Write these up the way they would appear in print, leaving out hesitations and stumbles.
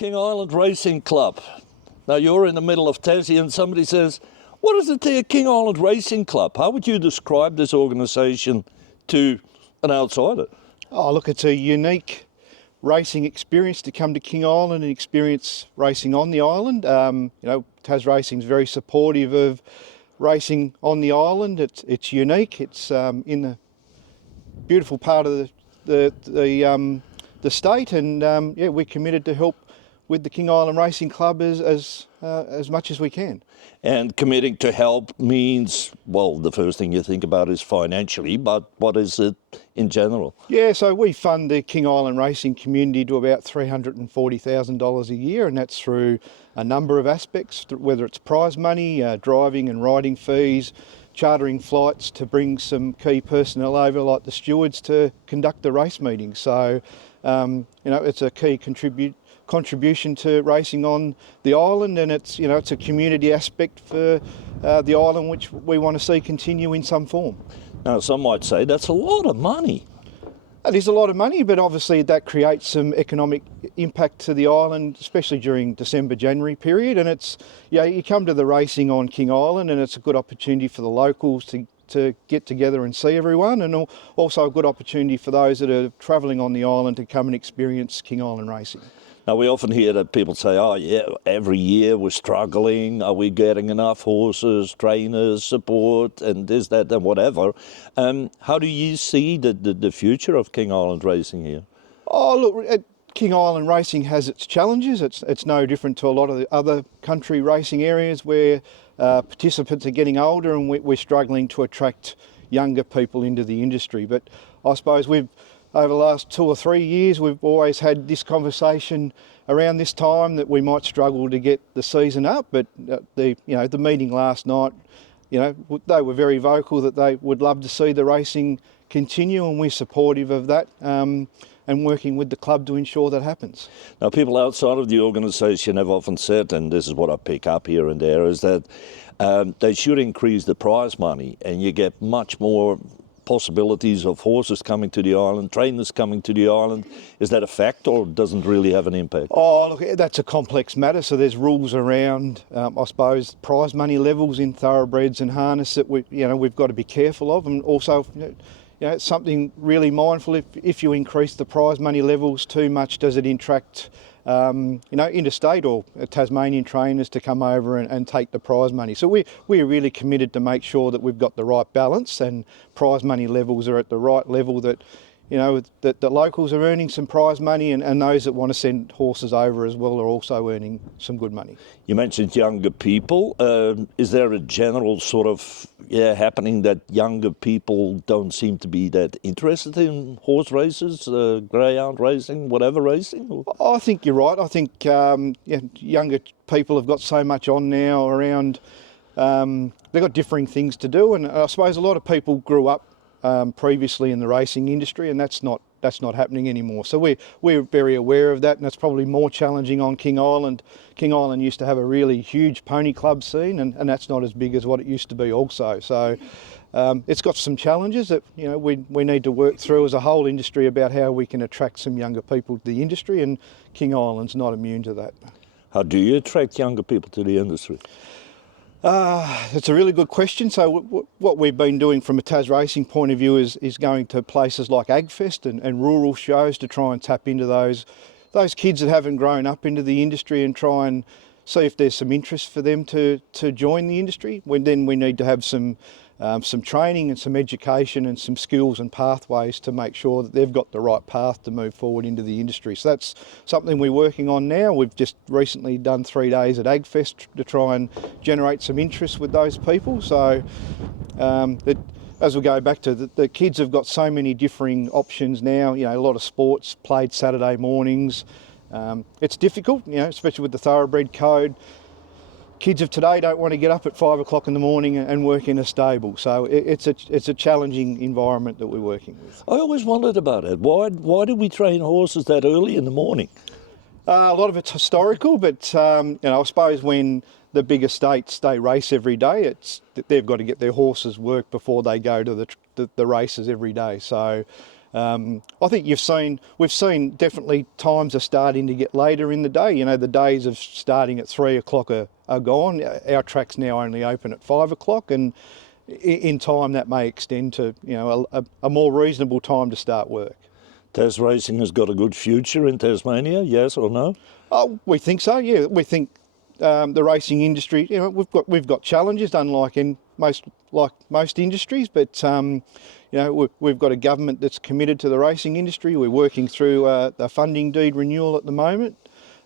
King Island Racing Club. Now you're in the middle of Tassie and somebody says, what is it there, King Island Racing Club? How would you describe this organisation to an outsider? Oh, look, it's a unique racing experience to come to King Island and experience racing on the island. Tas Racing is very supportive of racing on the island. It's unique. It's in the beautiful part of the state, and we're committed to help with the King Island Racing Club as much as we can. And committing to help means, well, the first thing you think about is financially, but what is it in general? Yeah, so we fund the King Island racing community to about $340,000 a year, and that's through a number of aspects, whether it's prize money, driving and riding fees, chartering flights to bring some key personnel over like the stewards to conduct the race meetings. So, it's a key contribution to racing on the island, and it's a community aspect for the island which we want to see continue in some form. Now, some might say that's a lot of money. It is a lot of money, but obviously that creates some economic impact to the island, especially during December, January period. And it's, you come to the racing on King Island and it's a good opportunity for the locals to get together and see everyone, and also a good opportunity for those that are travelling on the island to come and experience King Island racing. Now, we often hear that people say, oh yeah, every year we're struggling, are we getting enough horses, trainers, support, and this, that, and whatever. How do you see the future of King Island racing here? Oh, look, King Island racing has its challenges. It's no different to a lot of the other country racing areas where participants are getting older and we're struggling to attract younger people into the industry. But I suppose over the last 2 or 3 years, we've always had this conversation around this time that we might struggle to get the season up. But the meeting last night, they were very vocal that they would love to see the racing continue, and we're supportive of that and working with the club to ensure that happens. Now, people outside of the organisation have often said, and this is what I pick up here and there, is that they should increase the prize money and you get much more possibilities of horses coming to the island, trainers coming to the island. Is that a fact or doesn't really have an impact? Oh, look, that's a complex matter. So there's rules around, I suppose, prize money levels in thoroughbreds and harness that we've got to be careful of, and also, it's something really mindful. If you increase the prize money levels too much, does it attract interstate or Tasmanian trainers to come over and take the prize money? So we're really committed to make sure that we've got the right balance and prize money levels are at the right level, that that the locals are earning some prize money, and those that want to send horses over as well are also earning some good money. You mentioned younger people. Is there a general sort of happening that younger people don't seem to be that interested in horse races, greyhound racing, whatever racing? I think you're right. I think younger people have got so much on now around. They've got differing things to do, and I suppose a lot of people grew up previously in the racing industry, and that's not happening anymore. So we're very aware of that, and it's probably more challenging on King Island. King Island used to have a really huge pony club scene, and that's not as big as what it used to be also. So it's got some challenges that we need to work through as a whole industry about how we can attract some younger people to the industry, and King Island's not immune to that. How do you attract younger people to the industry? It's a really good question. So what we've been doing from a Tas Racing point of view is going to places like AgFest and rural shows to try and tap into those kids that haven't grown up into the industry and try and see if there's some interest for them to join the industry. Then we need to have some training and some education and some skills and pathways to make sure that they've got the right path to move forward into the industry. So that's something we're working on now. We've just recently done 3 days at AgFest to try and generate some interest with those people. So as we go back to the kids have got so many differing options now. A lot of sports played Saturday mornings. It's difficult, especially with the thoroughbred code. Kids of today don't want to get up at 5 o'clock in the morning and work in a stable. So it's a challenging environment that we're working with. I always wondered about it. Why do we train horses that early in the morning? A lot of it's historical, but I suppose when the big estates, they race every day, they've got to get their horses work before they go to the races every day. So I think we've seen definitely times are starting to get later in the day. You know, the days of starting at 3 o'clock are gone. Our track's now only open at 5 o'clock, and in time that may extend to, you know, a more reasonable time to start work. Tas Racing has got a good future in Tasmania, yes or no? Oh, we think so. Yeah, we think the racing industry. You know, we've got challenges, unlike in most industries, but you know, we've got a government that's committed to the racing industry. We're working through the funding deed renewal at the moment,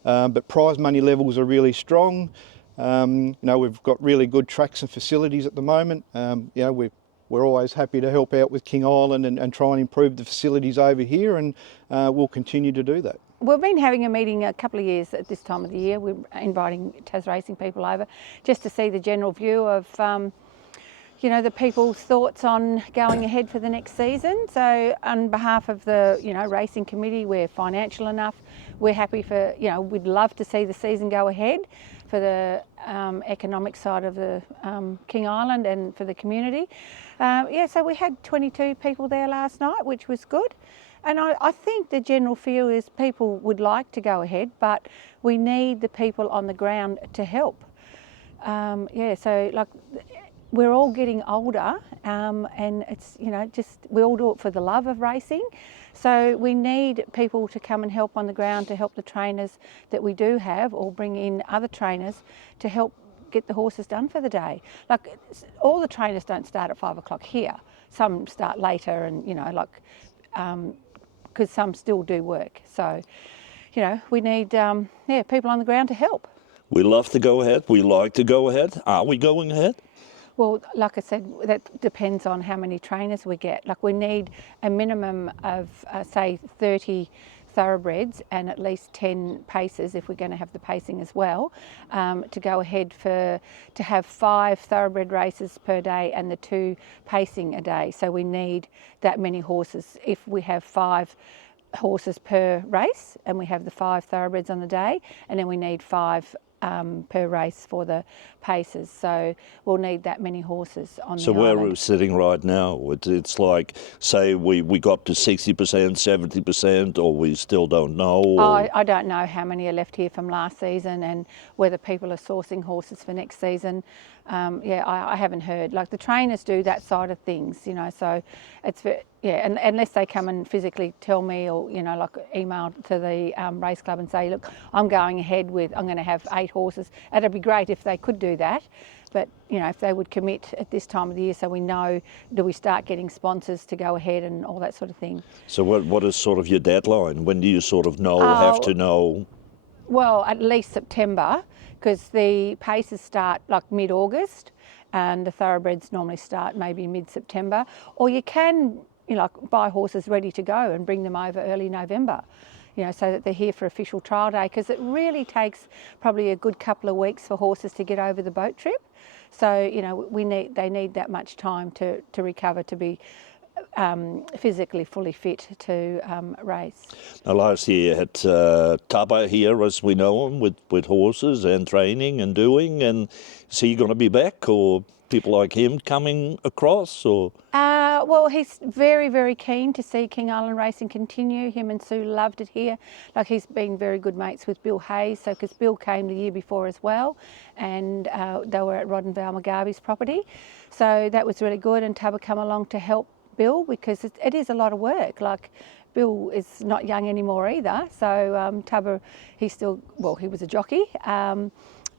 but prize money levels are really strong. You know, we've got really good tracks and facilities at the moment. You know, we're always happy to help out with King Island and try and improve the facilities over here, and we'll continue to do that. We've been having a meeting a couple of years at this time of the year. We're inviting Tas Racing people over just to see the general view of, you know, the people's thoughts on going ahead for the next season. So on behalf of the, you know, racing committee, we're financial enough. We're happy for, you know, we'd love to see the season go ahead for the economic side of the King Island and for the community. Yeah, so we had 22 people there last night, which was good. And I think the general feel is people would like to go ahead, but we need the people on the ground to help. Yeah, so like we're all getting older, and it's, you know, just we all do it for the love of racing. So we need people to come and help on the ground to help the trainers that we do have, or bring in other trainers to help get the horses done for the day. Like all the trainers don't start at 5 o'clock here. Some start later, and you know, like because some still do work. So, you know, we need yeah, people on the ground to help. We love to go ahead. We like to go ahead. Are we going ahead? Well, like I said, that depends on how many trainers we get. Like we need a minimum of, say, 30 thoroughbreds and at least 10 paces, if we're going to have the pacing as well, to go ahead to have 5 thoroughbred races per day and the 2 pacing a day. So we need that many horses. If we have 5 horses per race and we have the 5 thoroughbreds on the day, and then we need 5 per race for the paces. So we'll need that many horses on the So where island. we're sitting right now, it's like, say we got to 60%, 70%, or we still don't know? Or... I don't know how many are left here from last season and whether people are sourcing horses for next season. Yeah, I haven't heard. Like the trainers do that side of things, you know, so it's, yeah, and unless they come and physically tell me, or, you know, like email to the race club and say, look, I'm going ahead with, I'm going to have 8 horses. It'd be great if they could do that. But, you know, if they would commit at this time of the year, so we know, do we start getting sponsors to go ahead and all that sort of thing. So what is sort of your deadline? When do you sort of know, have to know? Well, at least September, because the paces start like mid-August and the thoroughbreds normally start maybe mid-September. Or you can, you know, like buy horses ready to go and bring them over early November, you know, so that they're here for official trial day, because it really takes probably a good couple of weeks for horses to get over the boat trip. So, you know, they need that much time to recover, to be physically fully fit to race. Now, last year you had Taba here, as we know him, with horses and training and doing, and is he going to be back, or people like him coming across, or? Well, he's very, very keen to see King Island racing continue. Him and Sue loved it here. Like he's been very good mates with Bill Hayes, so because Bill came the year before as well, and they were at Rod and Val McGarvey's property. So that was really good, and Taba come along to help Bill, because it is a lot of work. Like Bill is not young anymore either, so Taba, he was a jockey,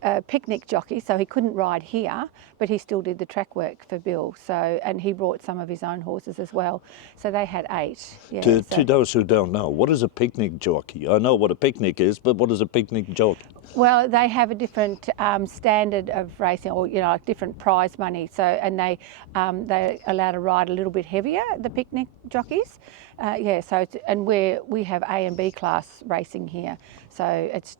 a picnic jockey, so he couldn't ride here, but he still did the track work for Bill. So, and he brought some of his own horses as well. So they had 8. Yeah, To those who don't know, what is a picnic jockey? I know what a picnic is, but what is a picnic jockey? Well, they have a different standard of racing, or, you know, like different prize money. So, and they're allowed to ride a little bit heavier, the picnic jockeys. Yeah. So, and we have A and B class racing here. So it's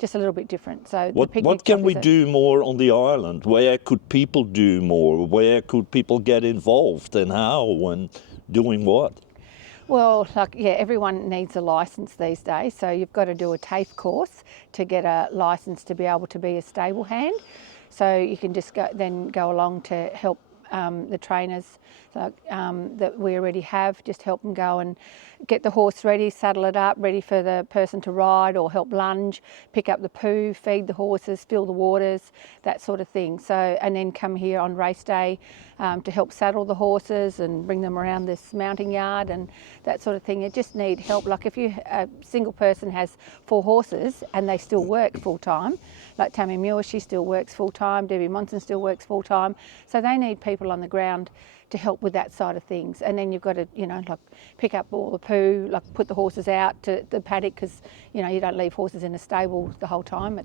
just a little bit different. So what can we do more on the island? Where could people do more? Where could people get involved, and how, and doing what? Well, like, yeah, everyone needs a licence these days. So you've got to do a TAFE course to get a licence to be able to be a stable hand. So you can just go along to help the trainers that we already have, just help them go and get the horse ready, saddle it up, ready for the person to ride, or help lunge, pick up the poo, feed the horses, fill the waters, that sort of thing. So, and then come here on race day to help saddle the horses and bring them around this mounting yard and that sort of thing. You just need help. Like if a single person has 4 horses and they still work full time, like Tammy Muir, she still works full time, Debbie Monson still works full time, so they need people on the ground to help with that side of things. And then you've got to, like pick up all the poo, like put the horses out to the paddock, because you don't leave horses in a stable the whole time.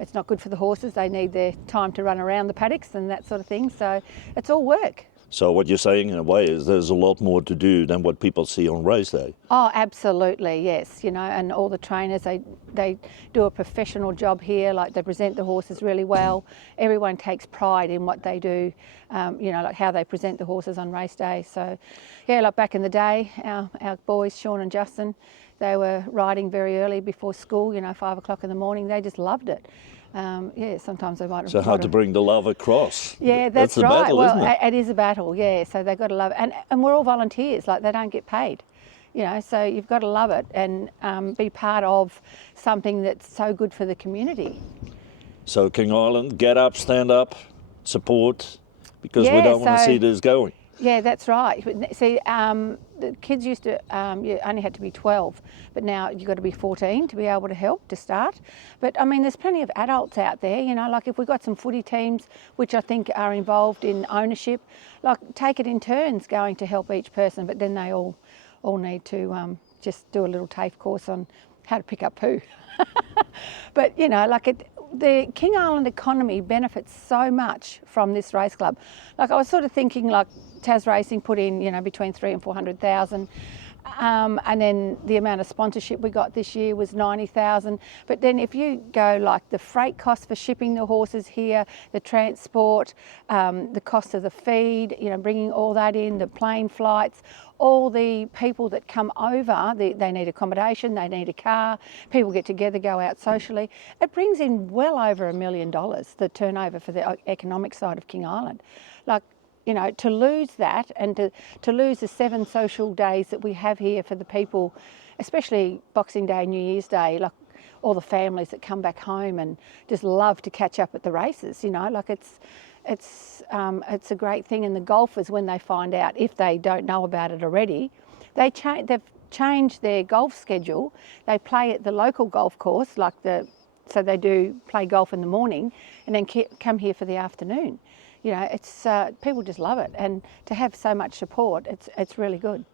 It's not good for the horses. They need their time to run around the paddocks and that sort of thing. So it's all work. So what you're saying in a way is there's a lot more to do than what people see on race day. Oh, absolutely, yes. And all the trainers, they do a professional job here. Like they present the horses really well. Everyone takes pride in what they do, like how they present the horses on race day. So, yeah, like back in the day, our boys, Sean and Justin, they were riding very early before school, 5 o'clock in the morning. They just loved it. Sometimes they might. So how to bring the love across? Yeah, that's a right. battle, Well, isn't it? It is a battle. Yeah, so they've got to love it, and we're all volunteers. Like they don't get paid, So you've got to love it and be part of something that's so good for the community. So King Island, get up, stand up, support, because we don't want to see this going. Yeah, that's right. See, the kids used to, you only had to be 12, but now you've got to be 14 to be able to help to start. But I mean, there's plenty of adults out there, like if we've got some footy teams, which I think are involved in ownership, like take it in turns going to help each person, but then they all need to just do a little TAFE course on how to pick up poo. But, the King Island economy benefits so much from this race club. Like I was sort of thinking, like Tas Racing put in, between 300,000 and 400,000, and then the amount of sponsorship we got this year was 90,000. But then if you go like the freight costs for shipping the horses here, the transport, the cost of the feed, bringing all that in, the plane flights, all the people that come over, they need accommodation, they need a car, people get together, go out socially. It brings in well over $1 million, the turnover for the economic side of King Island. Like, to lose that and to lose the 7 social days that we have here for the people, especially Boxing Day, New Year's Day, like all the families that come back home and just love to catch up at the races, like it's a great thing. And the golfers, when they find out, if they don't know about it already, they've changed their golf schedule. They play at the local golf course, so they do play golf in the morning and then come here for the afternoon. It's people just love it, and to have so much support, it's really good.